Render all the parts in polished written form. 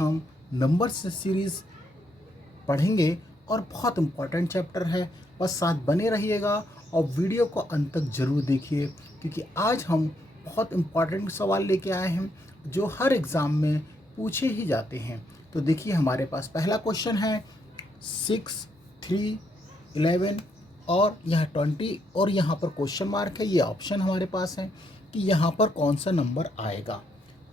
हम number series पढ़ेंगे और बहुत इम्पोर्टेंट चैप्टर है। बस साथ बने रहिएगा और वीडियो को अंत तक ज़रूर देखिए, क्योंकि आज हम बहुत इम्पोर्टेंट सवाल लेके आए हैं जो हर एग्ज़ाम में पूछे ही जाते हैं। तो देखिए, हमारे पास पहला क्वेश्चन है 6, 3, 11 और यहाँ 20 और यहाँ पर क्वेश्चन मार्क है। ये ऑप्शन हमारे पास है कि यहाँ पर कौन सा नंबर आएगा।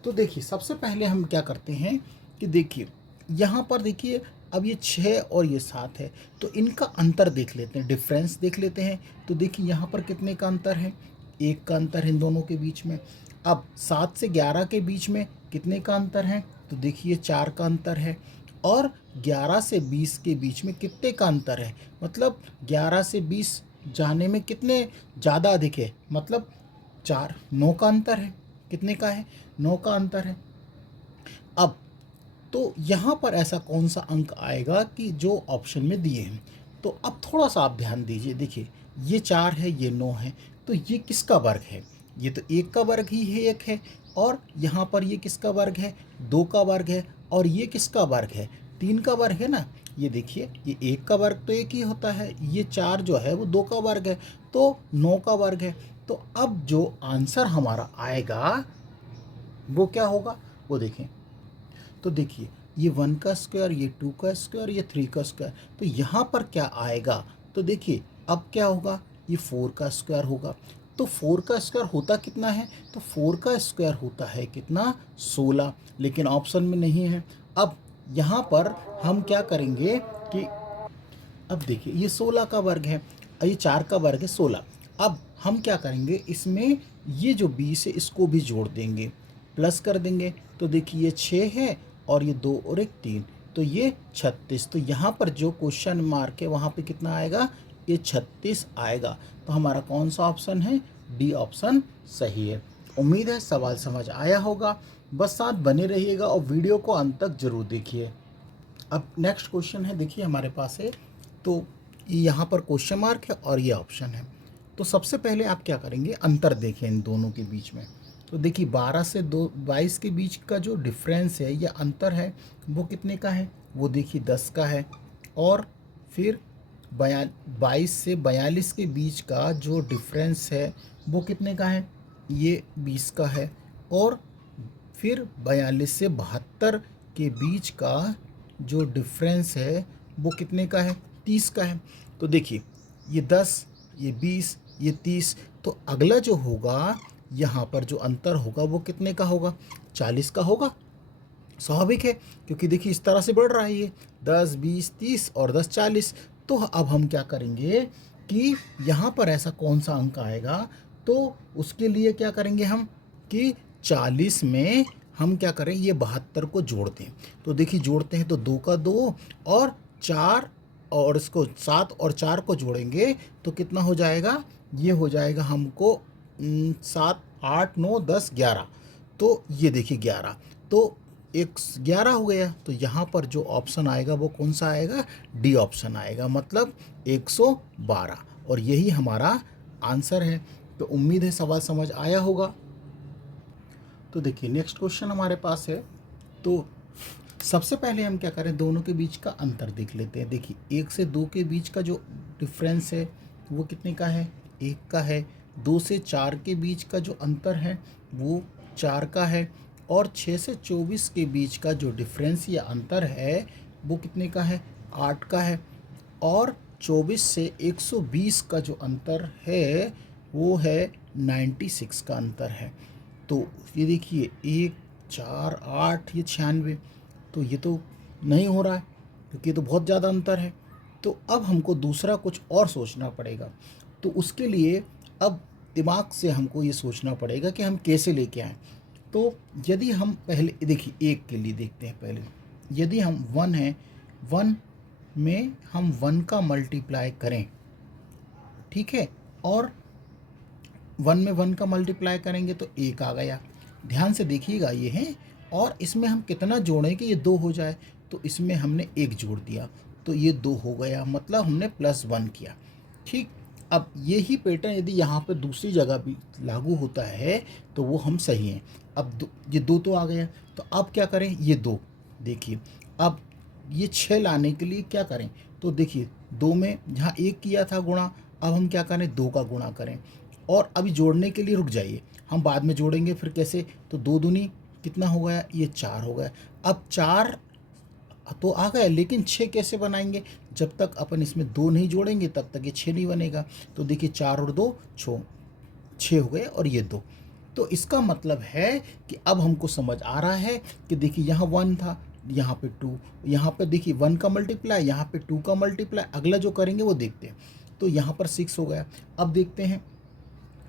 तो देखिए, सबसे पहले हम क्या करते हैं कि देखिए यहाँ पर देखिए, अब ये 6 और ये 7 है, तो इनका अंतर देख लेते हैं, डिफरेंस देख लेते हैं। तो देखिए यहाँ पर कितने का अंतर है, 1 का अंतर है इन दोनों के बीच में। अब 7 से 11 के बीच में कितने का अंतर है, तो देखिए 4 का अंतर है। और 11 से 20 के बीच में कितने का अंतर है, मतलब 11 से 20 जाने में कितने ज़्यादा अधिक है, मतलब 4, 9 का अंतर है। कितने का है, 9 का अंतर है। अब तो यहाँ पर ऐसा कौन सा अंक आएगा कि जो ऑप्शन में दिए हैं। तो अब थोड़ा सा आप ध्यान दीजिए, देखिए ये 4 है, ये 9 है, तो ये किसका वर्ग है, ये तो 1 का वर्ग ही है, 1 है। और यहाँ पर ये किसका वर्ग है, 2 का वर्ग है। और ये किसका वर्ग है, 3 का वर्ग है ना। ये देखिए, ये 1 का वर्ग तो 1 ही होता है, ये 4 जो है वो 2 का वर्ग है, तो 9 का वर्ग है। तो अब जो आंसर हमारा आएगा वो क्या होगा, वो देखें। तो देखिए, ये 1 का स्क्वायर, ये 2 का स्क्वायर, ये 3 का स्क्वायर, तो यहाँ पर क्या आएगा, तो देखिए अब क्या होगा, ये 4 का स्क्वायर होगा। तो 4 का स्क्वायर होता कितना है, तो 4 का स्क्वायर होता है कितना, 16, लेकिन ऑप्शन में नहीं है। अब यहाँ पर हम क्या करेंगे कि अब देखिए ये 16 का वर्ग है, ये 4 का वर्ग है 16। अब हम क्या करेंगे, इसमें ये जो 20 है इसको भी जोड़ देंगे, प्लस कर देंगे। तो देखिए ये 6 है और ये 2 और 1 3, तो ये 36। तो यहाँ पर जो क्वेश्चन मार्क है वहाँ पे कितना आएगा, ये 36 आएगा। तो हमारा कौन सा ऑप्शन है, डी ऑप्शन सही है। उम्मीद है सवाल समझ आया होगा। बस साथ बने रहिएगा और वीडियो को अंत तक ज़रूर देखिए। अब नेक्स्ट क्वेश्चन है, देखिए हमारे पास है, तो यहाँ पर क्वेश्चन मार्क है और ये ऑप्शन है। तो सबसे पहले आप क्या करेंगे, अंतर देखें इन दोनों के बीच में। तो देखिए 12 से 22 के बीच का जो डिफरेंस है या अंतर है वो कितने का है, वो देखिए 10 का है। और फिर 22 से 42 के बीच का जो डिफरेंस है वो कितने का है, ये 20 का है। और फिर 42 से 72 के बीच का जो डिफरेंस है वो कितने का है, 30 का है। तो देखिए ये 10, ये 20, ये 30, तो अगला जो होगा यहाँ पर जो अंतर होगा वो कितने का होगा, 40 का होगा। स्वाभाविक है, क्योंकि देखिए इस तरह से बढ़ रहा है ये 10, 20, 30 और 10, 40। तो अब हम क्या करेंगे कि यहाँ पर ऐसा कौन सा अंक आएगा, तो उसके लिए क्या करेंगे हम कि 40 में हम क्या करें, ये 72 को जोड़ते हैं। तो देखिए जोड़ते हैं तो 2 का 2 और 4 और इसको 7 और 4 को जोड़ेंगे तो कितना हो जाएगा, ये हो जाएगा हमको 7, 8, 9, 10, 11। तो ये देखिए 11, तो 11 हो गया। तो यहाँ पर जो ऑप्शन आएगा वो कौन सा आएगा, डी ऑप्शन आएगा, मतलब 112। और यही हमारा आंसर है। तो उम्मीद है सवाल समझ आया होगा। तो देखिए नेक्स्ट क्वेश्चन हमारे पास है। तो सबसे पहले हम क्या करें, दोनों के बीच का अंतर देख लेते हैं। देखिए 1 से 2 के बीच का जो डिफरेंस है वो कितने का है, 1 का है। 2 से 4 के बीच का जो अंतर है वो 4 का है। और 6 से 24 के बीच का जो डिफरेंस या अंतर है वो कितने का है, 8 का है। और 24 से 120 का जो अंतर है वो है 96 का अंतर है। तो ये देखिए 1, 4, 8, ये 96, तो ये तो नहीं हो रहा है, क्योंकि ये तो बहुत ज़्यादा अंतर है। तो अब हमको दूसरा कुछ और सोचना पड़ेगा। तो उसके लिए अब दिमाग से हमको ये सोचना पड़ेगा कि हम कैसे लेके आएँ। तो यदि हम पहले देखिए 1 के लिए देखते हैं पहले। यदि हम 1 है, 1 में हम 1 का मल्टीप्लाई करें, ठीक है, और 1 में 1 का मल्टीप्लाई करेंगे तो 1 आ गया। ध्यान से देखिएगा ये है। और इसमें हम कितना जोड़ें कि ये 2 हो जाए, तो इसमें हमने 1 जोड़ दिया तो ये 2 हो गया, मतलब हमने +1 किया। ठीक, अब यही पैटर्न यदि यहाँ पे दूसरी जगह भी लागू होता है तो वो हम सही हैं। अब ये 2 तो आ गया, तो अब क्या करें, ये 2 देखिए अब ये 6 लाने के लिए क्या करें, तो देखिए 2 में जहाँ 1 किया था गुणा, अब हम क्या करें 2 का गुणा करें। और अभी जोड़ने के लिए रुक जाइए, हम बाद में जोड़ेंगे फिर कैसे। तो 2 दूनी कितना हो गया, ये 4 हो गया। अब 4 तो आ गया, लेकिन 6 कैसे बनाएंगे, जब तक अपन इसमें 2 नहीं जोड़ेंगे तब तक ये 6 नहीं बनेगा। तो देखिए 4 और 2 6 हो गए और ये 2। तो इसका मतलब है कि अब हमको समझ आ रहा है कि देखिए यहाँ 1 था, यहाँ पे 2, यहाँ पे देखिए 1 का मल्टीप्लाई, यहाँ पे 2 का मल्टीप्लाई, अगला जो करेंगे वो देखते हैं। तो यहाँ पर 6 हो गया। अब देखते हैं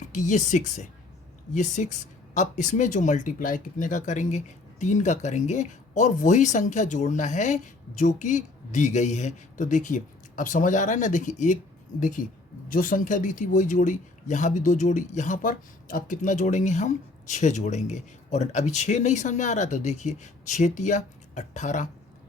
कि ये 6 है, ये 6। अब इसमें जो मल्टीप्लाई कितने का करेंगे, 3 का करेंगे, और वही संख्या जोड़ना है जो कि दी गई है। तो देखिए अब समझ आ रहा है ना, देखिए एक, देखिए जो संख्या दी थी वही जोड़ी, यहाँ भी 2 जोड़ी, यहाँ पर अब कितना जोड़ेंगे हम, 6 जोड़ेंगे। और अभी 6 नहीं समझ में आ रहा, तो देखिए 6 तिया 18,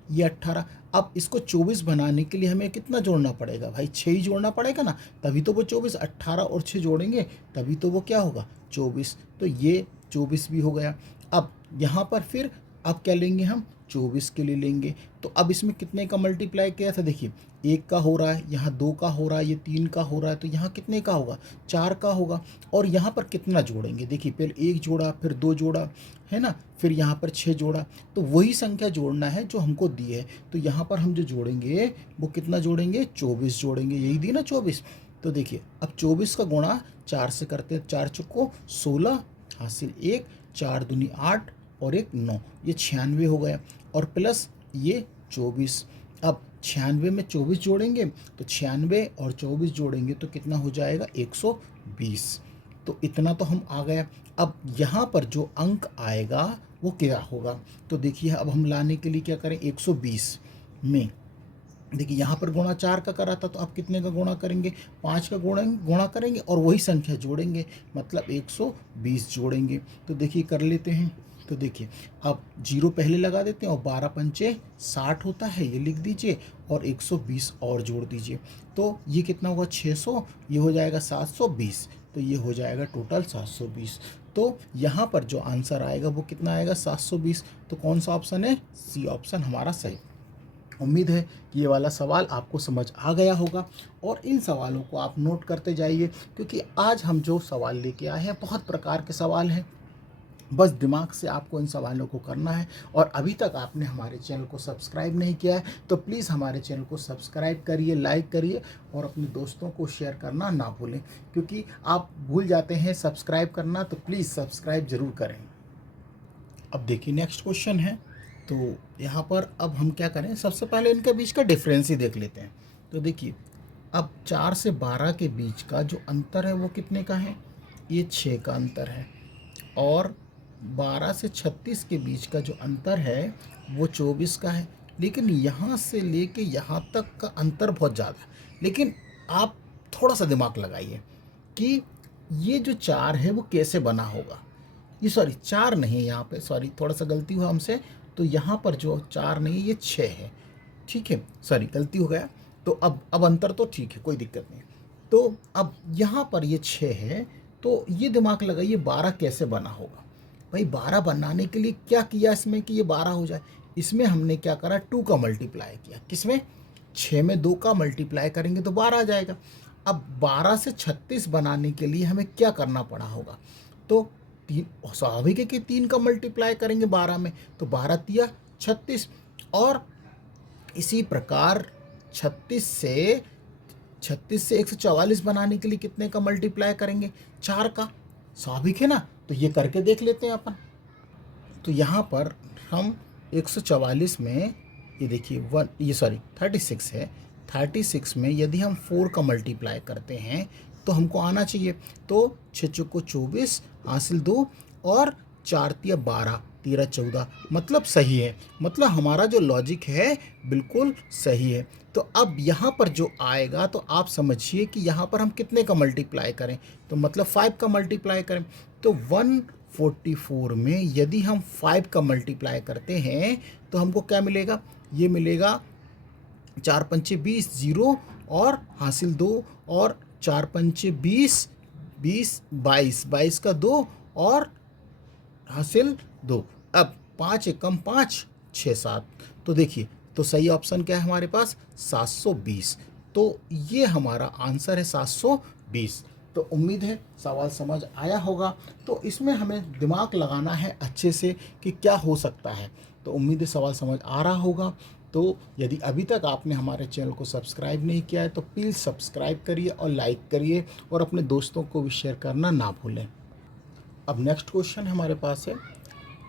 ये 18। अब इसको 24 बनाने के लिए हमें कितना जोड़ना पड़ेगा भाई, 6 ही जोड़ना पड़ेगा ना, तभी तो वो 24, 18 और 6 जोड़ेंगे तभी तो वो क्या होगा 24। तो ये 24 भी हो गया। अब यहाँ पर फिर अब क्या लेंगे हम, 24 के लिए लेंगे। तो अब इसमें कितने का मल्टीप्लाई किया था, देखिए 1 का हो रहा है, यहाँ 2 का हो रहा है, ये 3 का हो रहा है, तो यहाँ कितने का होगा, 4 का होगा। और यहाँ पर कितना जोड़ेंगे, देखिए पहले 1 जोड़ा, फिर 2 जोड़ा, है ना, फिर यहाँ पर 6 जोड़ा। तो वही संख्या जोड़ना है जो हमको दी है। तो यहाँ पर हम जो जोड़ेंगे वो कितना जोड़ेंगे, 24 जोड़ेंगे, यही दी ना 24। तो देखिए अब 24 का गुणा 4 से करते हैं, 4 चुको 16, हासिल 1, 4 दूनी 8 और 1 9, ये 96 हो गया। और प्लस ये 24। अब 96 में 24 जोड़ेंगे तो 96 और 24 जोड़ेंगे तो कितना हो जाएगा, 120। तो इतना तो हम आ गया। अब यहाँ पर जो अंक आएगा वो क्या होगा, तो देखिए अब हम लाने के लिए क्या करें, 120 में देखिए यहाँ पर गुणा 4 का करा था, तो आप कितने का गुणा करेंगे, 5 का गुणा करेंगे और वही संख्या जोड़ेंगे, मतलब 120 जोड़ेंगे। तो देखिए कर लेते हैं। तो देखिए अब 0 पहले लगा देते हैं और 12 पंचे 60 होता है, ये लिख दीजिए, और 120 और जोड़ दीजिए। तो ये कितना होगा, 600, ये हो जाएगा 720, तो ये हो जाएगा टोटल 720। तो यहाँ पर जो आंसर आएगा वो कितना आएगा, 720। तो कौन सा ऑप्शन है, सी ऑप्शन हमारा सही। उम्मीद है कि ये वाला सवाल आपको समझ आ गया होगा, और इन सवालों को आप नोट करते जाइए, क्योंकि आज हम जो सवाल लेके आए हैं बहुत प्रकार के सवाल हैं। बस दिमाग से आपको इन सवालों को करना है। और अभी तक आपने हमारे चैनल को सब्सक्राइब नहीं किया है तो प्लीज़ हमारे चैनल को सब्सक्राइब करिए, लाइक करिए, और अपने दोस्तों को शेयर करना ना भूलें, क्योंकि आप भूल जाते हैं सब्सक्राइब करना, तो प्लीज़ सब्सक्राइब ज़रूर करें। अब देखिए नेक्स्ट क्वेश्चन है। तो यहाँ पर अब हम क्या करें, सबसे पहले इनके बीच का डिफरेंस ही देख लेते हैं। तो देखिए अब 4 से 12 के बीच का जो अंतर है वो कितने का है, ये 6 का अंतर है। और 12 से 36 के बीच का जो अंतर है वो 24 का है। लेकिन यहाँ से लेके यहाँ तक का अंतर बहुत ज़्यादा है। लेकिन आप थोड़ा सा दिमाग लगाइए कि ये जो 4 है वो कैसे बना होगा। ये सॉरी 4 नहीं है, यहाँ पे सॉरी थोड़ा सा गलती हुआ हमसे। तो यहाँ पर जो 4 नहीं है ये 6 है, ठीक है, सॉरी गलती हो गया। तो अब अंतर तो ठीक है, कोई दिक्कत नहीं। तो अब यहाँ पर ये 6 है, तो ये दिमाग लगाइए 12 कैसे बना होगा। भाई 12 बनाने के लिए क्या किया इसमें कि ये 12 हो जाए, इसमें हमने क्या करा, 2 का मल्टीप्लाई किया। किसमें, 6 में 2 का मल्टीप्लाई करेंगे तो 12 आ जाएगा। अब 12 से 36 बनाने के लिए हमें क्या करना पड़ा होगा, तो तीन, स्वाभाविक है कि 3 का मल्टीप्लाई करेंगे 12 में, तो 12 तिया 36। और इसी प्रकार 36 से 144 बनाने के लिए कितने का मल्टीप्लाई करेंगे, 4 का, स्वाभाविक है ना। तो ये करके देख लेते हैं अपन। तो यहाँ पर हम 144 में, ये देखिए 36 है, 36 में यदि हम 4 का मल्टीप्लाई करते हैं तो हमको आना चाहिए। तो 6 चौको 24, हासिल 2, और 4 तिया 12, 13 14, मतलब सही है। मतलब हमारा जो लॉजिक है बिल्कुल सही है। तो अब यहाँ पर जो आएगा तो आप समझिए कि यहाँ पर हम कितने का मल्टीप्लाई करें, तो मतलब 5 का मल्टीप्लाई करें। तो 144 में यदि हम 5 का मल्टीप्लाई करते हैं तो हमको क्या मिलेगा, ये मिलेगा 4 पंचे 20, 0 और हासिल 2, और 4 पंचे 20, 20 22, 22 का 2 और हासिल 2। अब 5 एकम 5, 7। तो देखिए, तो सही ऑप्शन क्या है हमारे पास? 720। तो ये हमारा आंसर है 720। तो उम्मीद है सवाल समझ आया होगा। तो इसमें हमें दिमाग लगाना है अच्छे से कि क्या हो सकता है। तो उम्मीद है सवाल समझ आ रहा होगा। तो यदि अभी तक आपने हमारे चैनल को सब्सक्राइब नहीं किया है तो प्लीज़ सब्सक्राइब करिए और लाइक करिए और अपने दोस्तों को भी शेयर करना ना भूलें। अब नेक्स्ट क्वेश्चन हमारे पास है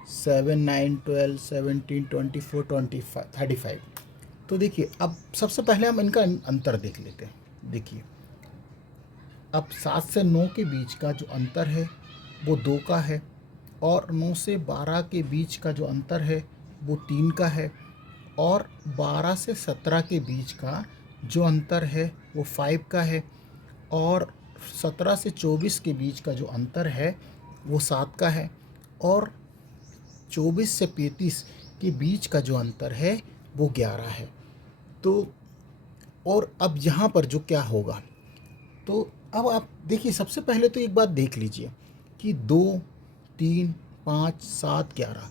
7, 9, 12, 17, 24, 25, 35। तो देखिए, अब सबसे पहले हम इनका अंतर देख लेते हैं। देखिए, अब 7 से 9 के बीच का जो अंतर है वो 2 का है, और 9 से 12 के बीच का जो अंतर है वो 3 का है, और 12 से 17 के बीच का जो अंतर है वो 5 का है, और 17 से 24 के बीच का जो अंतर है वो 7 का है, और 24 से 35 के बीच का जो अंतर है वो 11 है। तो और अब यहाँ पर जो क्या होगा, तो अब आप देखिए, सबसे पहले तो एक बात देख लीजिए कि 2, 3, 5, 7, 11।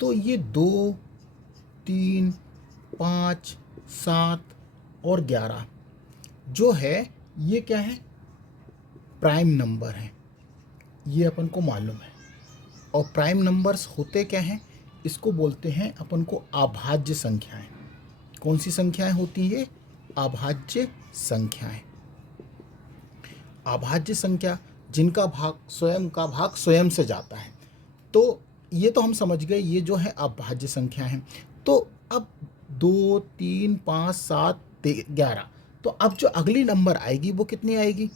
तो ये 2, 3, 5, 7 और 11 जो है ये क्या है? प्राइम नंबर है, ये अपन को मालूम है। और प्राइम नंबर्स होते क्या हैं? इसको बोलते हैं अपन को अभाज्य संख्याएं। कौन सी संख्याएं होती हैं? अभाज्य संख्याएं। अभाज्य संख्या जिनका भाग स्वयं का भाग स्वयं से जाता है। तो ये तो हम समझ गए, ये जो है अभाज्य संख्या है। तो अब 2, 3, 5, 7, 11। तो अब जो अगली नंबर आएगी वो कितनी आएगी?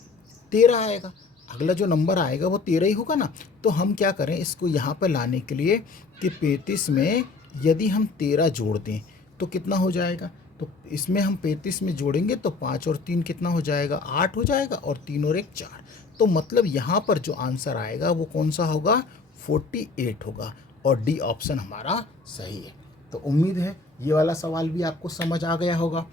13 आएगा। अगला जो नंबर आएगा वो 13 ही होगा ना। तो हम क्या करें इसको यहाँ पर लाने के लिए कि 35 में यदि हम 13 जोड़ दें तो कितना हो जाएगा? तो इसमें हम 35 में जोड़ेंगे तो 5 और 3 कितना हो जाएगा? 8 हो जाएगा, और 3 और 1 4। तो मतलब यहाँ पर जो आंसर आएगा वो कौन सा होगा? 48 होगा, और डी ऑप्शन हमारा सही है। तो उम्मीद है ये वाला सवाल भी आपको समझ आ गया होगा।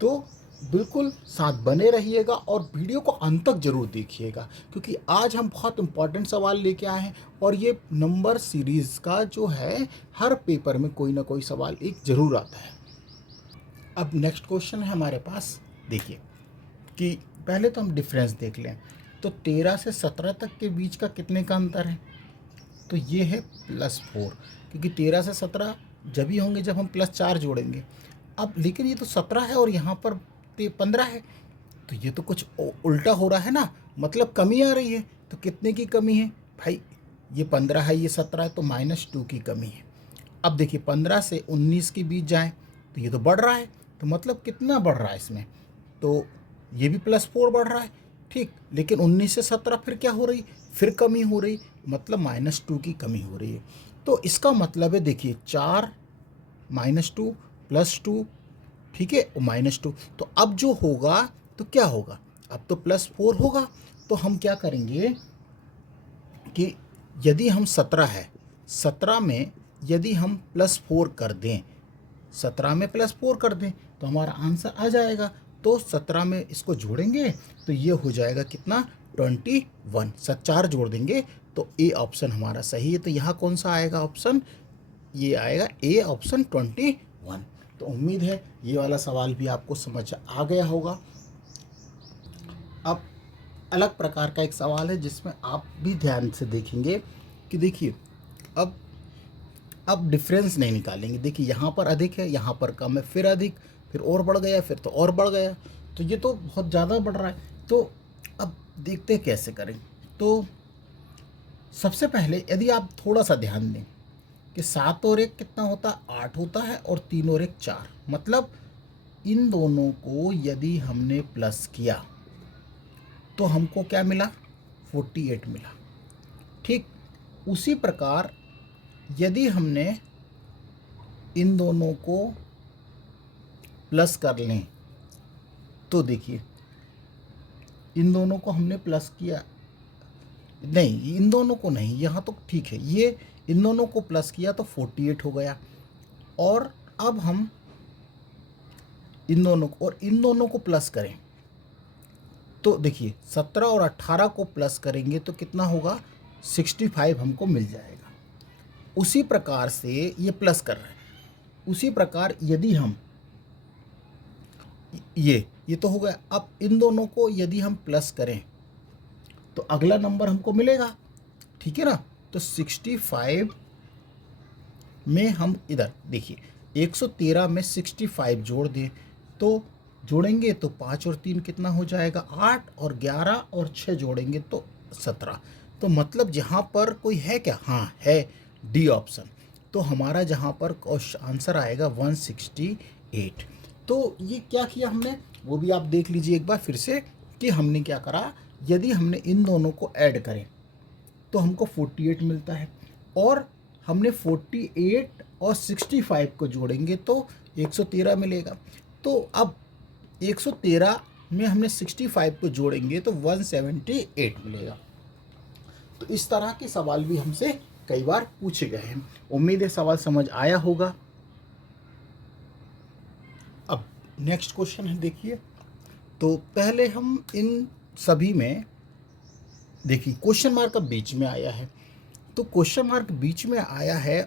तो बिल्कुल साथ बने रहिएगा और वीडियो को अंत तक जरूर देखिएगा, क्योंकि आज हम बहुत इंपॉर्टेंट सवाल लेके आए हैं, और ये नंबर सीरीज़ का जो है हर पेपर में कोई ना कोई सवाल एक ज़रूर आता है। अब नेक्स्ट क्वेश्चन है हमारे पास। देखिए कि पहले तो हम डिफरेंस देख लें। तो 13 से 17 तक के बीच का कितने का अंतर है? तो ये है +4, क्योंकि 13 से 17 जब ही होंगे जब हम +4 जोड़ेंगे। अब लेकिन ये तो 17 है और यहाँ पर 15 है, तो ये तो कुछ उल्टा हो रहा है ना, मतलब कमी आ रही है। तो कितने की कमी है भाई? ये 15 है, ये 17 है, तो -2 की कमी है। अब देखिए 15 से 19 के बीच जाएँ तो ये तो बढ़ रहा है, तो मतलब कितना बढ़ रहा है इसमें? तो ये भी +4 बढ़ रहा है, ठीक। लेकिन 19 से 17 फिर क्या हो रही? फिर कमी हो रही, मतलब -2 की कमी हो रही है। तो इसका मतलब है देखिए 4 -2 +2, ठीक है, और -2। तो अब जो होगा तो क्या होगा? अब तो +4 होगा। तो हम क्या करेंगे कि यदि हम 17 है, 17 में यदि हम +4 कर दें, 17 में +4 कर दें तो हमारा आंसर आ जाएगा। तो 17 में इसको जोड़ेंगे तो ये हो जाएगा कितना? 21। 4 जोड़ देंगे तो ए ऑप्शन हमारा सही है। तो यहाँ कौन सा आएगा ऑप्शन? ये आएगा ए ऑप्शन 21। तो उम्मीद है ये वाला सवाल भी आपको समझ आ गया होगा। अब अलग प्रकार का एक सवाल है जिसमें आप भी ध्यान से देखेंगे कि देखिए अब डिफरेंस नहीं निकालेंगे। देखिए यहाँ पर अधिक है, यहाँ पर कम है, फिर अधिक, फिर और बढ़ गया, फिर तो और बढ़ गया, तो ये तो बहुत ज़्यादा बढ़ रहा है। तो अब देखते हैं कैसे करें। तो सबसे पहले यदि आप थोड़ा सा ध्यान दें कि 7 और 1 कितना होता है? 8 होता है, और 3 और 1 4। मतलब इन दोनों को यदि हमने प्लस किया तो हमको क्या मिला? 48 मिला, ठीक। उसी प्रकार यदि हमने इन दोनों को प्लस कर लें तो देखिए इन दोनों को हमने प्लस किया, नहीं इन दोनों को नहीं, यहाँ तो ठीक है, ये इन दोनों को प्लस किया तो 48 हो गया। और अब हम इन दोनों को प्लस करें तो देखिए 17 और 18 को प्लस करेंगे तो कितना होगा? 65 हमको मिल जाएगा। उसी प्रकार से ये प्लस कर रहे हैं, उसी प्रकार यदि हम ये तो हो गया। अब इन दोनों को यदि हम प्लस करें तो अगला नंबर हमको मिलेगा, ठीक है ना। तो 65 में हम इधर देखिए 113 में 65 जोड़ दें तो जोड़ेंगे तो 5 और 3 कितना हो जाएगा 8, और 11 और 6 जोड़ेंगे तो 17। तो मतलब जहाँ पर कोई है क्या, हाँ है, डी ऑप्शन। तो हमारा जहाँ पर आंसर आएगा 168। तो ये क्या किया हमने वो भी आप देख लीजिए एक बार फिर से कि हमने क्या करा। यदि हमने इन दोनों को ऐड करें तो हमको 48 मिलता है, और हमने 48 और 65 को जोड़ेंगे तो 113 मिलेगा। तो अब 113 में हमने 65 को जोड़ेंगे तो 178 मिलेगा। तो इस तरह के सवाल भी हमसे कई बार पूछे गए हैं। उम्मीद है सवाल समझ आया होगा। अब नेक्स्ट क्वेश्चन है, देखिए। तो पहले हम इन सभी में देखिए क्वेश्चन मार्क अब बीच में आया है। तो क्वेश्चन मार्क बीच में आया है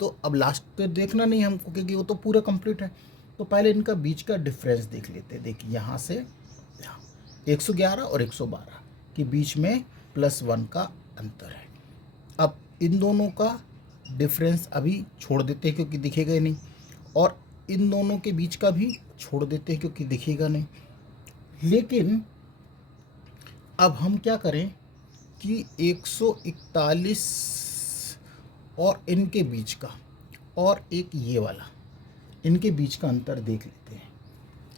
तो अब लास्ट पे देखना नहीं हमको, क्योंकि वो तो पूरा कंप्लीट है। तो पहले इनका बीच का डिफरेंस देख लेते हैं। देखिए यहाँ से यहाँ 111 और 112 के बीच में +1 का अंतर है। अब इन दोनों का डिफरेंस अभी छोड़ देते हैं क्योंकि दिखेगा ही नहीं, और इन दोनों के बीच का भी छोड़ देते हैं क्योंकि दिखेगा नहीं। लेकिन अब हम क्या करें कि 141 और इनके बीच का और एक ये वाला, इनके बीच का अंतर देख लेते हैं।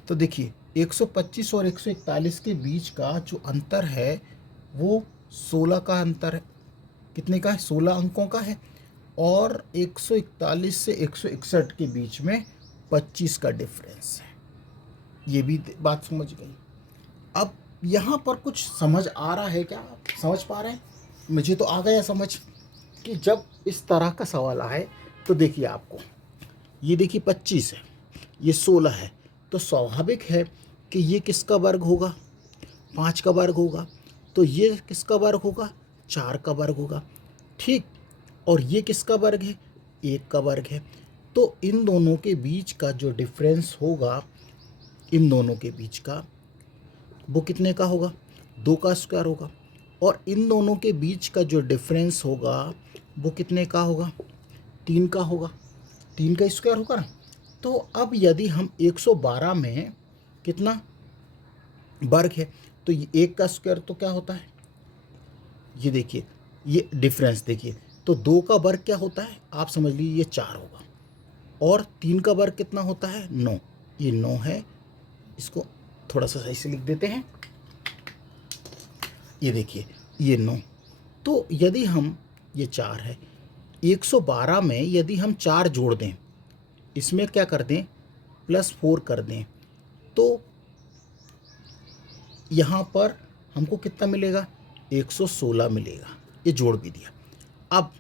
तो देखिए 125 और 141 के बीच का जो अंतर है वो 16 का अंतर है। कितने का है, 16 अंकों का है। और 141 से 161 के बीच में 25 का डिफरेंस है। ये भी बात समझ गई। अब यहाँ पर कुछ समझ आ रहा है क्या, आप समझ पा रहे हैं? मुझे तो आ गया समझ कि जब इस तरह का सवाल आए तो देखिए आपको ये देखिए 25 है, ये 16 है, तो स्वाभाविक है कि ये किसका वर्ग होगा, 5 का वर्ग होगा। तो ये किसका वर्ग होगा, 4 का वर्ग होगा, ठीक। और ये किसका वर्ग है, 1 का वर्ग है। तो इन दोनों के बीच का जो डिफरेंस होगा, इन दोनों के बीच का, वो कितने का होगा, 2 का स्क्वायर होगा। और इन दोनों के बीच का जो डिफरेंस होगा वो कितने का होगा, 3 का होगा, 3 का स्क्वायर होगा ना। तो अब यदि हम 112 में कितना वर्ग है तो ये 1 का स्क्वायर तो क्या होता है, ये देखिए ये डिफरेंस देखिए। तो 2 का वर्ग क्या होता है, आप समझ लीजिए ये 4 होगा। और 3 का वर्ग कितना होता है, 9, ये 9 है। इसको थोड़ा सा सही से लिख देते हैं। ये देखिए ये 9। तो यदि हम, ये 4 है, 112 में यदि हम 4 जोड़ दें, इसमें क्या कर दें +4 कर दें, तो यहाँ पर हमको कितना मिलेगा, 116 मिलेगा। ये जोड़ भी दिया। अब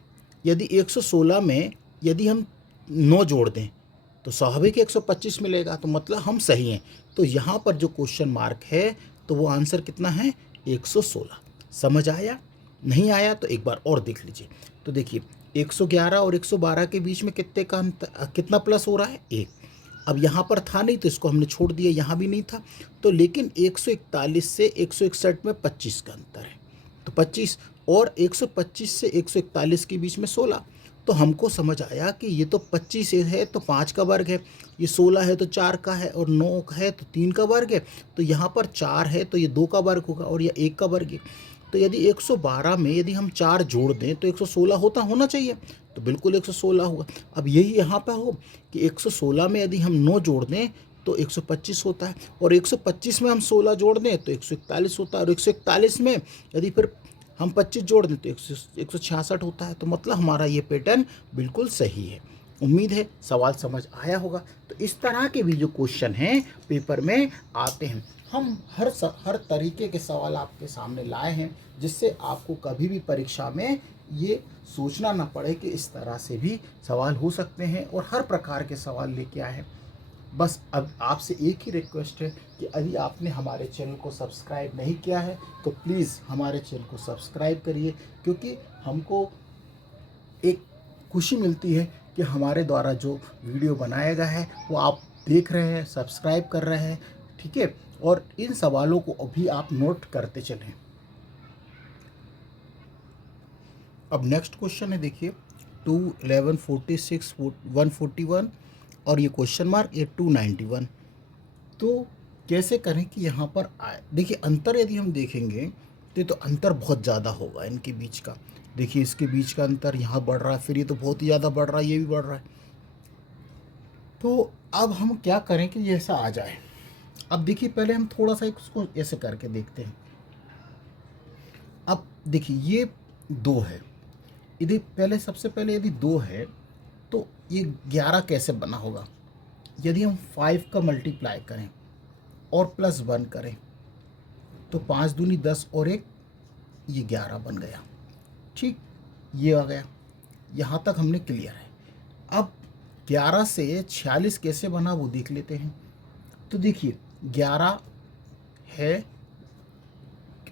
यदि 116 में यदि हम 9 जोड़ दें तो स्वाभाविक 125 मिलेगा। तो मतलब हम सही हैं। तो यहाँ पर जो क्वेश्चन मार्क है तो वो आंसर कितना है, 116। समझ आया? नहीं आया तो एक बार और देख लीजिए। तो देखिए 111 और 112 के बीच में कितने का कितना प्लस हो रहा है, 1। अब यहाँ पर था नहीं तो इसको हमने छोड़ दिया, यहाँ भी नहीं था। तो लेकिन 141 से 161 में 25 का अंतर है, तो 25, और 125 से 141 के बीच में 16। तो हमको समझ आया कि ये तो 25 है तो 5 का वर्ग है, ये 16 है तो 4 का है, और 9 है तो 3 का वर्ग है। तो यहाँ पर 4 है तो ये 2 का वर्ग होगा, और ये 1 का वर्ग है। तो यदि 112 में यदि हम 4 जोड़ दें तो 116 होना चाहिए। तो बिल्कुल 116 होगा। अब यही यहाँ पर हो कि 116 में यदि हम 9 जोड़ दें तो 125 होता है, और 125 में हम 16 जोड़ दें तो 141 होता है, और 141 में यदि फिर हम 25 जोड़ दें तो 166 होता है। तो मतलब हमारा ये पैटर्न बिल्कुल सही है। उम्मीद है सवाल समझ आया होगा। तो इस तरह के भी जो क्वेश्चन हैं पेपर में आते हैं। हम हर तरीके के सवाल आपके सामने लाए हैं, जिससे आपको कभी भी परीक्षा में ये सोचना ना पड़े कि इस तरह से भी सवाल हो सकते हैं, और हर प्रकार के सवाल लेके आए हैं। बस अब आपसे एक ही रिक्वेस्ट है कि यदि आपने हमारे चैनल को सब्सक्राइब नहीं किया है तो प्लीज़ हमारे चैनल को सब्सक्राइब करिए, क्योंकि हमको एक खुशी मिलती है कि कि हमारे द्वारा जो वीडियो बनाया गया है वो आप देख रहे हैं, सब्सक्राइब कर रहे हैं, ठीक है। और इन सवालों को अभी आप नोट करते चलें। अब नेक्स्ट क्वेश्चन है, देखिए 2 11 46 141 और ये क्वेश्चन मार्क, ये 291। तो कैसे करें कि यहाँ पर आए। देखिए अंतर यदि हम देखेंगे तो अंतर बहुत ज़्यादा होगा इनके बीच का। देखिए इसके बीच का अंतर यहाँ बढ़ रहा है, फिर ये तो बहुत ही ज़्यादा बढ़ रहा है, ये भी बढ़ रहा है। तो अब हम क्या करें कि ये ऐसा आ जाए। अब देखिए पहले हम थोड़ा सा इसको ऐसे करके देखते हैं। अब देखिए ये 2 है, यदि पहले सबसे पहले यदि 2 है तो ये 11 कैसे बना होगा। यदि हम 5 का मल्टीप्लाई करें और +1 करें तो 5 दूनी 10 और 1 ये 11 बन गया। ठीक, ये आ गया, यहाँ तक हमने क्लियर है। अब 11 से 46 कैसे बना वो देख लेते हैं। तो देखिए 11 है,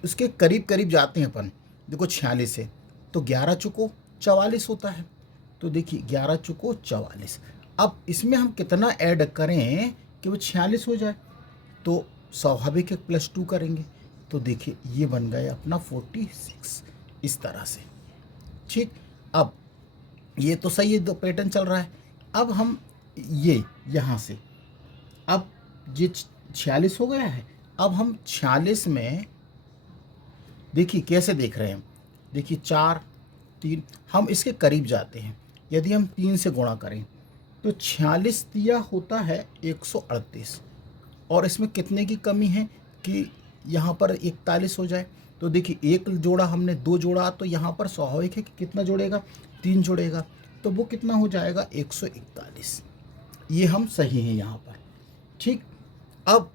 उसके करीब करीब जाते हैं अपन। देखो 46 है तो 11 चुको 44 होता है। तो देखिए 11 चुको 44। अब इसमें हम कितना ऐड करें कि वो 46 हो जाए, तो स्वाभाविक है +2 करेंगे। तो देखिए ये बन गया अपना 46 इस तरह से। ठीक, अब ये तो सही है, दो पैटर्न चल रहा है। अब हम ये यहाँ से, अब ये 46 हो गया है। अब हम 46 में देखिए कैसे देख रहे हैं। देखिए 4 3, हम इसके करीब जाते हैं। यदि हम 3 से गुणा करें तो 46 दिया होता है 138, और इसमें कितने की कमी है कि यहाँ पर 41 हो जाए। तो देखिए 1 जोड़ा हमने, 2 जोड़ा, तो यहाँ पर स्वाभाविक है कि कितना जोड़ेगा, 3 जोड़ेगा, तो वो कितना हो जाएगा 141। ये हम सही हैं यहाँ पर। ठीक, अब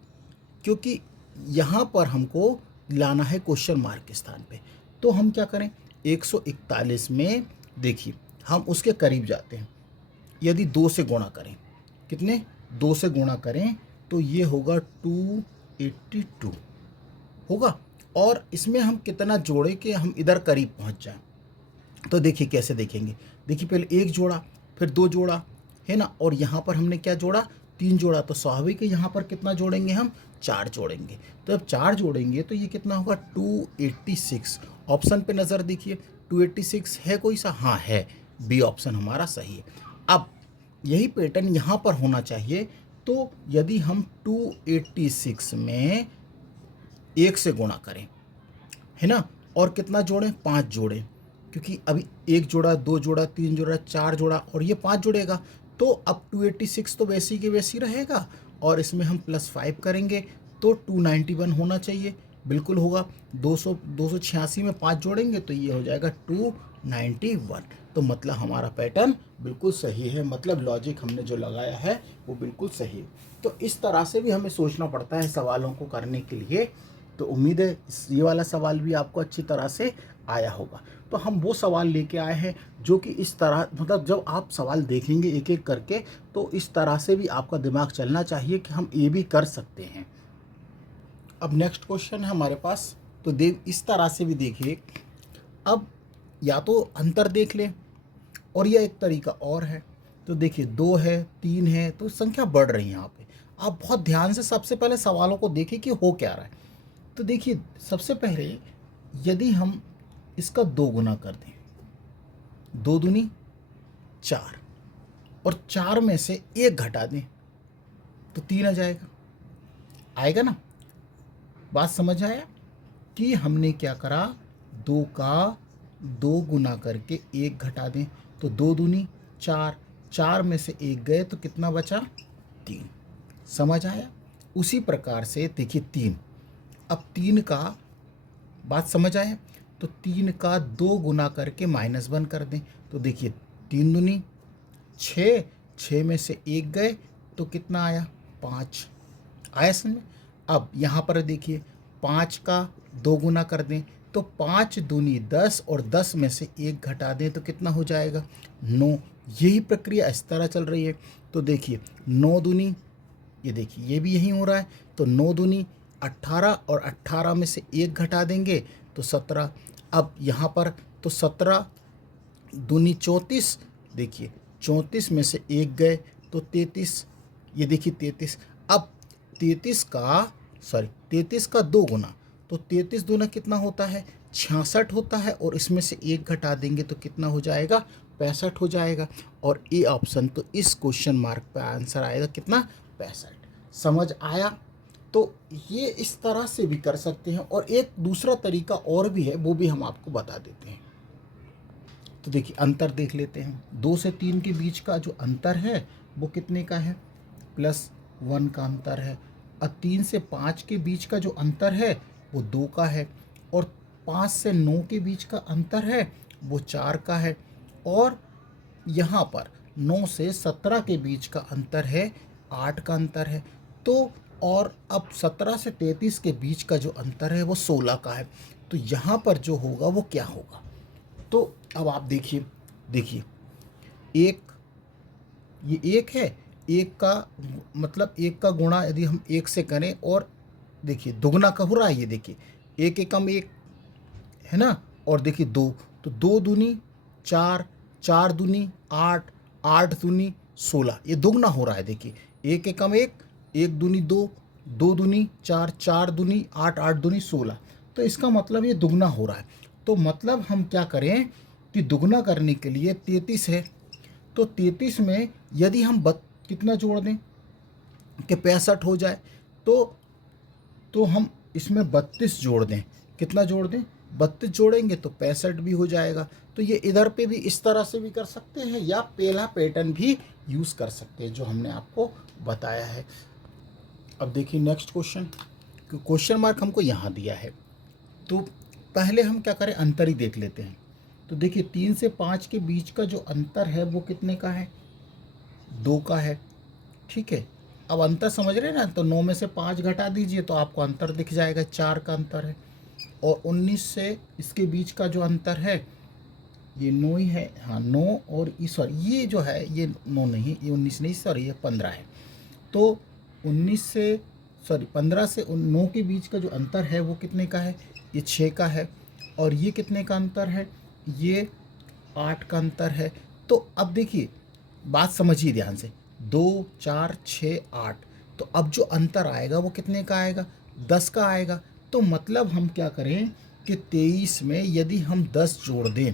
क्योंकि यहाँ पर हमको लाना है क्वेश्चन मार्क के स्थान पे, तो हम क्या करें, 141 में देखिए हम उसके करीब जाते हैं। यदि 2 से गुणा करें, कितने, 2 से गुणा करें तो ये होगा 282 होगा। और इसमें हम कितना जोड़े कि हम इधर करीब पहुंच जाएं। तो देखिए कैसे देखेंगे। देखिए पहले 1 जोड़ा, फिर 2 जोड़ा, है ना, और यहाँ पर हमने क्या जोड़ा, 3 जोड़ा। तो स्वाभाविक है यहाँ पर कितना जोड़ेंगे हम, 4 जोड़ेंगे। तो जब 4 जोड़ेंगे तो ये कितना होगा 286। ऑप्शन पे नज़र देखिए, 286 है कोई सा, हाँ है, बी ऑप्शन हमारा सही है। अब यही पैटर्न यहाँ पर होना चाहिए। तो यदि हम 286 में 1 से गुणा करें, है ना, और कितना जोड़ें, 5 जोड़ें, क्योंकि अभी 1 जोड़ा, 2 जोड़ा, 3 जोड़ा, 4 जोड़ा और ये 5 जोड़ेगा। तो अब 286 तो वैसी की वैसी रहेगा, और इसमें हम +5 करेंगे तो 291 होना चाहिए, बिल्कुल होगा। 286 में 5 जोड़ेंगे तो ये हो जाएगा 291। तो मतलब हमारा पैटर्न बिल्कुल सही है, मतलब लॉजिक हमने जो लगाया है वो बिल्कुल सही है। तो इस तरह से भी हमें सोचना पड़ता है सवालों को करने के लिए। तो उम्मीद है ये वाला सवाल भी आपको अच्छी तरह से आया होगा। तो हम वो सवाल लेके आए हैं जो कि इस तरह, मतलब जब आप सवाल देखेंगे एक एक करके तो इस तरह से भी आपका दिमाग चलना चाहिए कि हम ये भी कर सकते हैं। अब नेक्स्ट क्वेश्चन है हमारे पास, तो इस तरह से भी देखिए। अब या तो अंतर देख लें, और यह एक तरीका और है। तो देखिए 2 है, 3 है, तो संख्या बढ़ रही है यहाँ पे। आप बहुत ध्यान से सबसे पहले सवालों को देखिए कि हो क्या रहा है। तो देखिए सबसे पहले यदि हम इसका 2 गुना कर दें, 2 दूनी 4, और 4 में से 1 घटा दें तो 3 आ जाएगा, आएगा ना। बात समझ आया कि हमने क्या करा, 2 का 2 गुना करके 1 घटा दें तो 2 दूनी 4, 4 में से 1 गए तो कितना बचा, 3। समझ आया। उसी प्रकार से देखिए 3, अब 3 का, बात समझ आया, तो 3 का 2 गुना करके -1 कर दें तो देखिए 3 दूनी 6, 6 में से 1 गए तो कितना आया, 5। आया समझ। अब यहाँ पर देखिए 5 का 2 गुना कर दें तो 5 दूनी 10, और 10 में से 1 घटा दें तो कितना हो जाएगा, 9। यही प्रक्रिया इस तरह चल रही है। तो देखिए 9 दूनी, ये देखिए ये भी यही हो रहा है, तो 9 दूनी 18, और 18 में से 1 घटा देंगे तो 17। अब यहाँ पर तो 17 दूनी 34, देखिए 34 में से एक गए तो 33, ये देखिए 33। अब 33 का 2 गुना, तो 33 दूना कितना होता है, 66 होता है, और इसमें से एक घटा देंगे तो कितना हो जाएगा, 65 हो जाएगा। और ए ऑप्शन, तो इस क्वेश्चन मार्क पे आंसर आएगा कितना, 65। समझ आया? तो ये इस तरह से भी कर सकते हैं, और एक दूसरा तरीका और भी है, वो भी हम आपको बता देते हैं। तो देखिए अंतर देख लेते हैं। 2 से 3 के बीच का जो अंतर है वो कितने का है, +1 का अंतर है। और 3 से 5 के बीच का जो अंतर है वो 2 का है। और 5 से 9 के बीच का अंतर है वो 4 का है। और यहाँ पर 9 से 17 के बीच का अंतर है 8 का अंतर है। तो और अब 17 से 33 के बीच का जो अंतर है वो 16 का है। तो यहाँ पर जो होगा वो क्या होगा, तो अब आप देखिए, देखिए एक, ये एक है, एक का मतलब एक का गुणा यदि हम एक से करें, और देखिए दुगना का हो रहा है, ये देखिए एक एकम एक है ना, और देखिए 2, तो 2 दूनी 4, 4 दूनी 8, 8 दूनी 16, ये दुगना हो रहा है। देखिए एक एकम एक, एक दूनी 2, 2 दूनी 4, 4 दूनी 8, 8 दूनी 16, तो इसका मतलब ये दुगना हो रहा है। तो मतलब हम क्या करें कि दुगना करने के लिए 33 है, तो 33 में यदि हम कितना जोड़ दें कि 65 हो जाए, तो हम इसमें 32 जोड़ दें। कितना जोड़ दें, 32 जोड़ेंगे तो 65 भी हो जाएगा। तो ये इधर पे भी इस तरह से भी कर सकते हैं, या पहला पैटर्न भी यूज़ कर सकते हैं जो हमने आपको बताया है। अब देखिए नेक्स्ट क्वेश्चन, क्वेश्चन मार्क हमको यहाँ दिया है, तो पहले हम क्या करें, अंतर ही देख लेते हैं। तो देखिए 3 से 5 के बीच का जो अंतर है वो कितने का है, 2 का है। ठीक है, अब अंतर समझ रहे हैं ना, तो 9 में से 5 घटा दीजिए तो आपको अंतर दिख जाएगा, 4 का अंतर है। और 19 से इसके बीच का जो अंतर है ये 9 ही है, हाँ 9, और सॉरी ये जो है ये 9 नहीं, ये 19 नहीं, सॉरी ये 15 है। तो 19 से सॉरी 15 से 9 के बीच का जो अंतर है वो कितने का है, ये 6 का है। और ये कितने का अंतर है, ये 8 का अंतर है। तो अब देखिए बात समझिए ध्यान से, 2 4 6 8, तो अब जो अंतर आएगा वो कितने का आएगा, 10 का आएगा। तो मतलब हम क्या करें कि 23 में यदि हम 10 जोड़ दें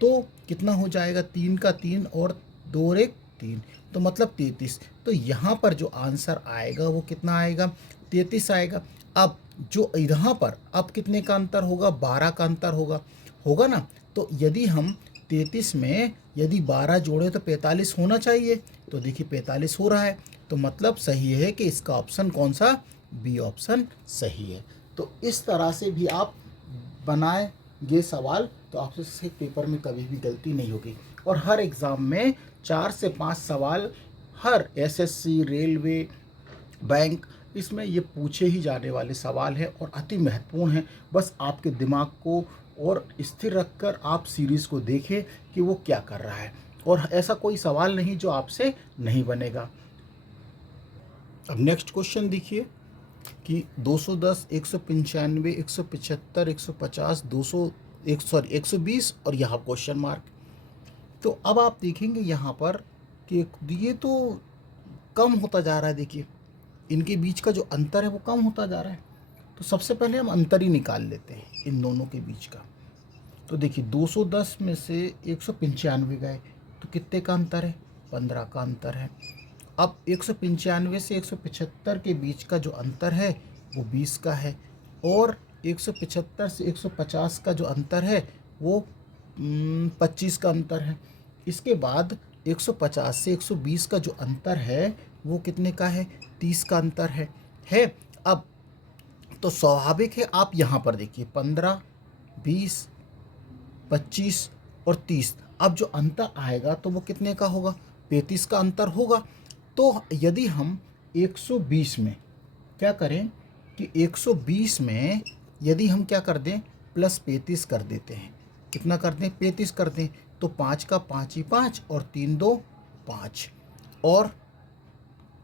तो कितना हो जाएगा, 3 का 3 और 2 और 1 3, तो मतलब 33। तो यहाँ पर जो आंसर आएगा वो कितना आएगा, 33 आएगा। अब जो यहाँ पर अब कितने का अंतर होगा, 12 का अंतर होगा, होगा ना। तो यदि हम 33 में यदि 12 जोड़े तो 45 होना चाहिए, तो देखिए 45 हो रहा है। तो मतलब सही है कि इसका ऑप्शन कौन सा, बी ऑप्शन सही है। तो इस तरह से भी आप बनाएंगे सवाल, तो आपसे पेपर में कभी भी गलती नहीं होगी। और हर एग्ज़ाम में 4 से 5 सवाल, हर एसएससी, रेलवे, बैंक, इसमें ये पूछे ही जाने वाले सवाल हैं और अति महत्वपूर्ण हैं। बस आपके दिमाग को और स्थिर रखकर आप सीरीज़ को देखें कि वो क्या कर रहा है, और ऐसा कोई सवाल नहीं जो आपसे नहीं बनेगा। अब नेक्स्ट क्वेश्चन देखिए कि 210, 195, 175, 150, 200, 120 और यहाँ क्वेश्चन मार्क। तो अब आप देखेंगे यहाँ पर कि ये तो कम होता जा रहा है। देखिए इनके बीच का जो अंतर है वो कम होता जा रहा है। तो सबसे पहले हम अंतर ही निकाल लेते हैं इन दोनों के बीच का। तो देखिए 210 में से 195 गए तो कितने का अंतर है, 15 का अंतर है। अब 195 से 175 के बीच का जो अंतर है वो 20 का है। और 175 से 150 का जो अंतर है वो 25 का अंतर है। इसके बाद 150 से 120 का जो अंतर है वो कितने का है, 30 का अंतर है। अब तो स्वाभाविक है, आप यहाँ पर देखिए 15, 20, 25 और 30, अब जो अंतर आएगा तो वो कितने का होगा, 35 का अंतर होगा। तो यदि हम 120 में क्या करें कि 120 में यदि हम क्या कर दें, +35 कर देते हैं। कितना कर दें, 35 कर दें, तो 5 का 5 ही 5 और 3 2 5, और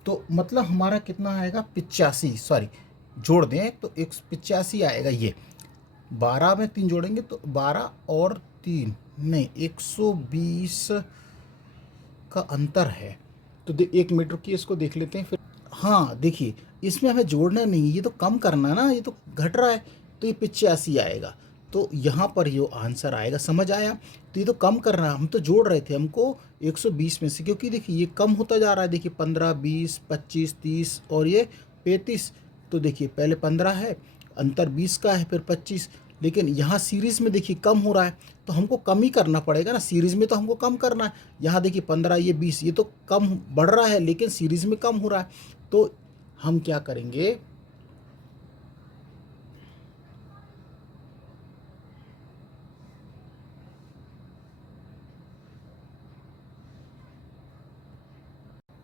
तो मतलब हमारा कितना आएगा, 85, सॉरी जोड़ दें तो 85 आएगा। ये 12 में 3 जोड़ेंगे तो 12 और 3 नहीं, 120 का अंतर है। तो 1 मिनट रुकिए, इसको देख लेते हैं फिर। हाँ देखिए, इसमें हमें जोड़ना नहीं है, ये तो कम करना है ना, ये तो घट रहा है, तो ये 85 आएगा। तो यहाँ पर ये आंसर आएगा, समझ आया। तो ये तो कम करना है, हम तो जोड़ रहे थे, हमको 120 में से, क्योंकि देखिए ये कम होता जा रहा है। देखिए 15, 20, 25, 30 और ये 35। तो देखिए पहले 15 है, अंतर 20 का है, फिर 25। लेकिन यहाँ सीरीज़ में देखिए कम हो रहा है, तो हमको कम ही करना पड़ेगा ना। सीरीज़ में तो हमको कम करना है। यहाँ देखिए 15, ये 20, ये तो कम बढ़ रहा है, लेकिन सीरीज़ में कम हो रहा है। तो हम क्या करेंगे,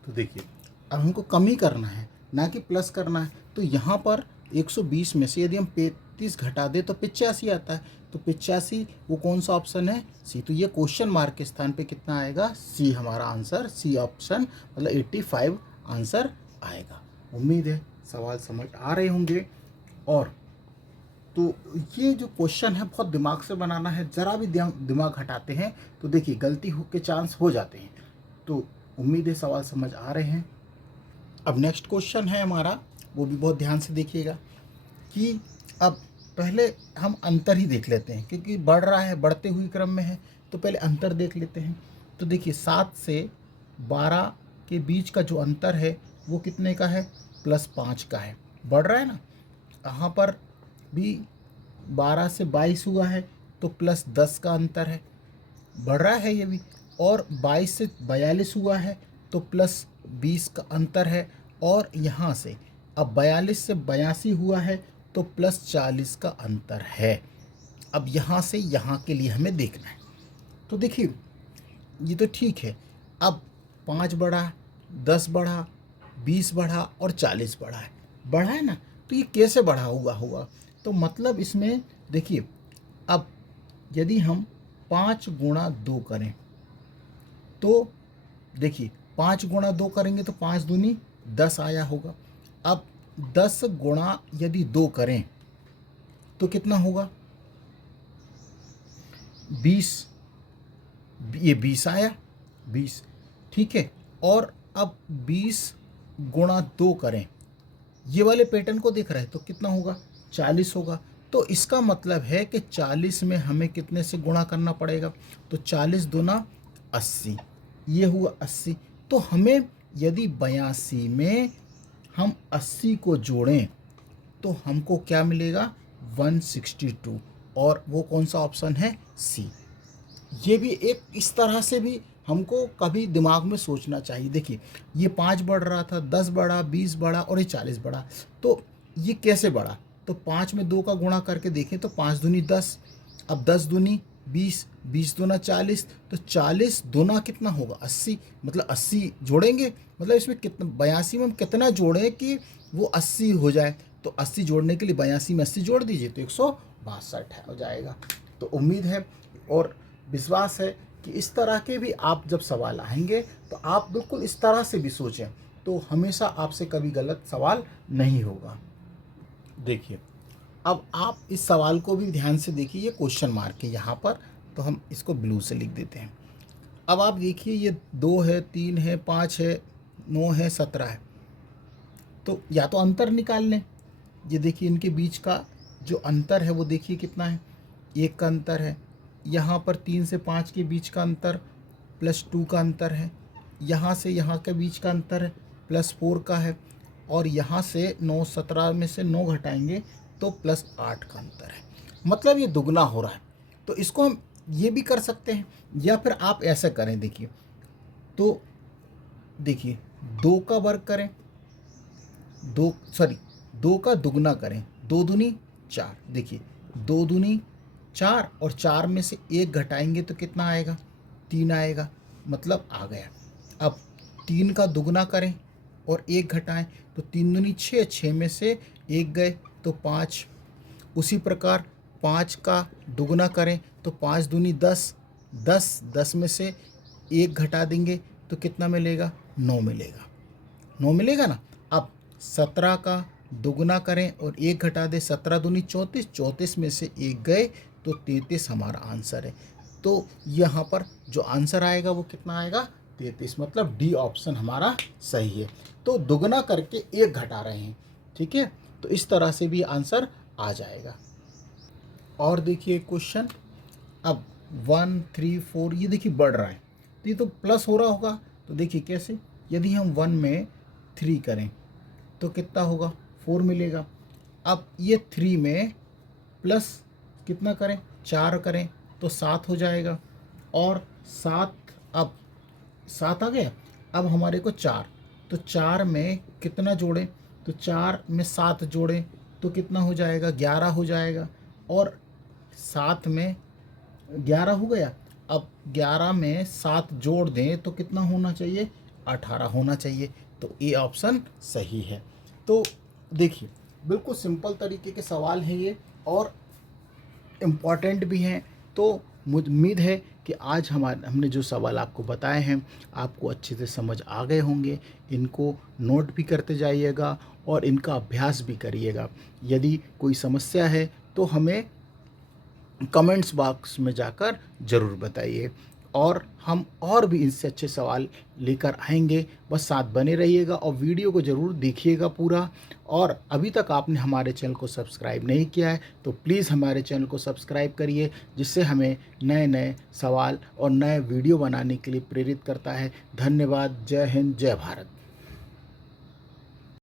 तो देखिए अब हमको कम ही करना है, ना कि प्लस करना है। तो यहाँ पर 120 में से यदि हम 35 घटा दें तो 85 आता है। तो 85 वो कौन सा ऑप्शन है, सी। तो ये क्वेश्चन मार्क के स्थान पे कितना आएगा, सी हमारा आंसर, सी ऑप्शन, मतलब 85 आंसर आएगा। उम्मीद है सवाल समझ आ रहे होंगे। और तो ये जो क्वेश्चन है बहुत दिमाग से बनाना है, ज़रा भी दिमाग हटाते हैं तो देखिए गलती हो के चांस हो जाते हैं। तो उम्मीद है सवाल समझ आ रहे हैं। अब नेक्स्ट क्वेश्चन है हमारा, वो भी बहुत ध्यान से देखिएगा कि अब पहले हम अंतर ही देख लेते हैं, क्योंकि बढ़ रहा है, बढ़ते हुए क्रम में है, तो पहले अंतर देख लेते हैं। तो देखिए 7 से 12 के बीच का जो अंतर है वो कितने का है, +5 का है। बढ़ रहा है ना। यहाँ पर भी 12 से 22 हुआ है तो +10 का अंतर है, बढ़ रहा है ये भी। और 22 से 42 हुआ है तो +20 का अंतर है। और यहाँ से अब 42 से 82 हुआ है तो +40 का अंतर है। अब यहाँ से यहाँ के लिए हमें देखना है। तो देखिए ये तो ठीक है। अब 5 बढ़ा, 10 बढ़ा, 20 बढ़ा और 40 बढ़ा है, बढ़ा है ना। तो ये कैसे बढ़ा होगा, तो मतलब इसमें देखिए, अब यदि हम 5 गुणा 2 करें तो देखिए 5 गुणा 2 करेंगे तो 5 दूनी 10 आया होगा। अब 10 गुणा यदि 2 करें तो कितना होगा, 20, ये 20 आया, 20, ठीक है। और अब 20 गुणा 2 करें, ये वाले पैटर्न को देख रहे हैं, तो कितना होगा, 40 होगा। तो इसका मतलब है कि 40 में हमें कितने से गुणा करना पड़ेगा, तो 40 दूना 80, ये हुआ 80। तो हमें यदि 82 में हम 80 को जोड़ें तो हमको क्या मिलेगा, 162। और वो कौन सा ऑप्शन है, सी। ये भी एक इस तरह से भी हमको कभी दिमाग में सोचना चाहिए। देखिए ये 5 बढ़ रहा था, 10 बढ़ा, 20 बढ़ा और ये 40 बढ़ा। तो ये कैसे बढ़ा, तो 5 में 2 का गुणा करके देखें तो 5 दूनी 10, अब 10 दूनी 20, 20 दूना 40, तो 40 दूना कितना होगा, 80। मतलब 80 जोड़ेंगे, मतलब इसमें कितना, 82 में हम कितना जोड़ें कि वो 80 हो जाए। तो 80 जोड़ने के लिए 82 में 80 जोड़ दीजिए तो 162 हो जाएगा। तो उम्मीद है और विश्वास है कि इस तरह के भी आप जब सवाल आएंगे तो आप बिल्कुल इस तरह से भी सोचें, तो हमेशा आपसे कभी गलत सवाल नहीं होगा। देखिए अब आप इस सवाल को भी ध्यान से देखिए, ये क्वेश्चन मार्क है यहाँ पर, तो हम इसको ब्लू से लिख देते हैं। अब आप देखिए ये 2 है, 3 है, 5 है, 9 है, 17 है। तो या तो अंतर निकाल लें, ये देखिए इनके बीच का जो अंतर है वो देखिए कितना है, 1 का अंतर है। यहाँ पर 3 से 5 के बीच का अंतर +2 का अंतर है। यहाँ से यहाँ के बीच का अंतर है +4 का है। और यहाँ से 9, 17 में से 9 घटाएंगे तो +8 का अंतर है। मतलब ये दुगना हो रहा है। तो इसको हम ये भी कर सकते हैं, या फिर आप ऐसा करें, देखिए तो देखिए 2 का वर्ग करें, 2 का दुगना करें, 2 दूनी 4। देखिए 2 दूनी 4 और 4 में से 1 घटाएंगे तो कितना आएगा, 3 आएगा, मतलब आ गया। अब 3 का दुगना करें और 1 घटाएं तो 3 दूनी 6, 6 में से 1 गए तो 5। उसी प्रकार 5 का दुगना करें तो 5 दूनी 10, 10 में से 1 घटा देंगे तो कितना मिलेगा, 9 मिलेगा, 9 मिलेगा ना। अब 17 का दुगना करें और 1 घटा दें, 17 दूनी 34, 34 में से 1 गए तो 33 हमारा आंसर है। तो यहाँ पर जो आंसर आएगा वो कितना आएगा, 33, मतलब डी ऑप्शन हमारा सही है। तो दुगना करके 1 घटा रहे हैं, ठीक है। तो इस तरह से भी आंसर आ जाएगा। और देखिए क्वेश्चन, अब 1 3 4 ये देखिए बढ़ रहा है, तो ये तो प्लस हो रहा होगा। तो देखिए कैसे, यदि हम 1 में 3 करें तो कितना होगा, 4 मिलेगा। अब ये 3 में प्लस कितना करें, 4 करें तो 7 हो जाएगा। और 7, अब 7 आ गया। अब हमारे को 4, तो 4 में कितना जोड़ें, तो 4 में 7 जोड़ें तो कितना हो जाएगा, 11 हो जाएगा। और 7 में 11 हो गया। अब 11 में 7 जोड़ दें तो कितना होना चाहिए, 18 होना चाहिए। तो ए ऑप्शन सही है। तो देखिए बिल्कुल सिंपल तरीके के सवाल हैं ये, और इम्पॉर्टेंट भी हैं। तो मुझे उम्मीद है कि आज हमने जो सवाल आपको बताए हैं आपको अच्छे से समझ आ गए होंगे। इनको नोट भी करते जाइएगा और इनका अभ्यास भी करिएगा। यदि कोई समस्या है तो हमें कमेंट्स बॉक्स में जाकर ज़रूर बताइए, और हम और भी इनसे अच्छे सवाल लेकर आएंगे। बस साथ बने रहिएगा और वीडियो को ज़रूर देखिएगा पूरा। और अभी तक आपने हमारे चैनल को सब्सक्राइब नहीं किया है तो प्लीज़ हमारे चैनल को सब्सक्राइब करिए, जिससे हमें नए नए सवाल और नए वीडियो बनाने के लिए प्रेरित करता है। धन्यवाद। जय हिंद, जय भारत।